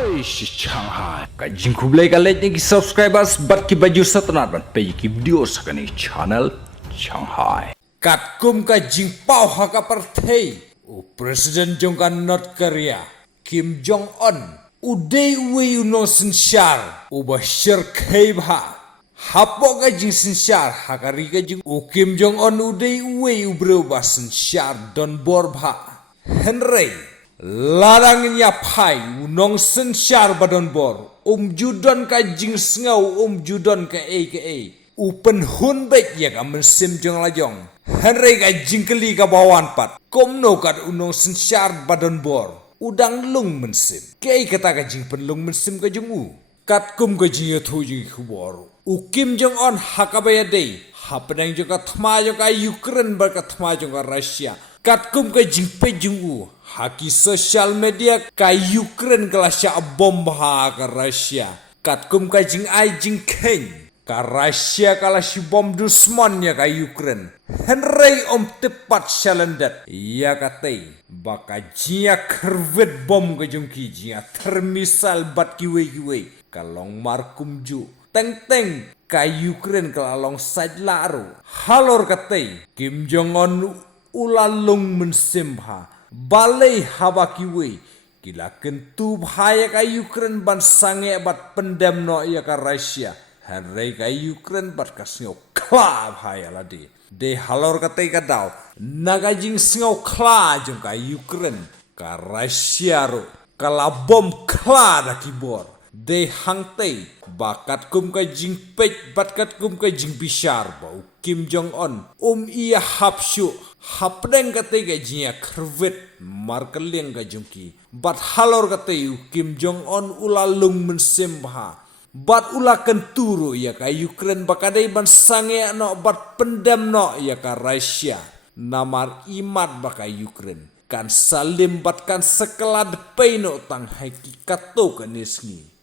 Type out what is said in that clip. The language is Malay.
Oi, Shanghai. Kajing kublai kalet ni subscribers bat ki baju satnat bat pe ki video sakani channel Shanghai. Kat kum ka jingpau haka partai u Presiden jongkan North Korea Kim Jong Un udai we uno sinsyar u Bashir Khaibha hapo ka jing sinsyar hakari ka jing u Kim Jong Un udai we u berubah sinsyar don borbha Henry larangnya pai unong sinsyar badon bor judon ka jing sngau judon ka upen hun baik ya ka mensim jong lajong Henry ka jingkeli ka bawan pat komno kat unong sinsyar badon bor udang lung mensim kei kata ka jing pen lung mensim ka jung kat kum ka jing thu jing khubor Kim Jong Un hakabaya dei hapnang jong ka thma jong ka Ukraine bar ka thma jong ka Russia kat kum ka jing pe jung haki sosial media ka Ukraine kelasya bom ha ka Russia kat kum ka jing ai jing keng ka Russia kala si bom dusman ya ka Ukraine Henry tepat syalendat ya katei baka jia kervet bom ka jung ki jia termisal bat kiwe kalong markum ju teng ka Ukraine kalalong side laru halor katei Kim Jong Un ulalung mensimha balai haba kiwe kila kentu bahaya ka Ukraine ban sange bat pendam no ya ka Russia Henry ka Ukraine bat kasnyo kla bahaya ladi de halor katai ka daw nagajing sngo kla jong ka Ukraine ka Russia ro kala bom kla da kibor de hangtei bakat kum ka jing pej bat kat kum ka jing bishar bau Kim Jong Un ia hapsyu hapdeng katai ka jing kervet markeleng ka jungki bat halor katai Kim Jong Un ulalung mensimha bat ulakan turu ya ka Ukraine bakadai ban sange no bat pendam no ya ka Russia namar imat baka Ukraine kan salim bat kan sekelad peino tang haiki kato kanisni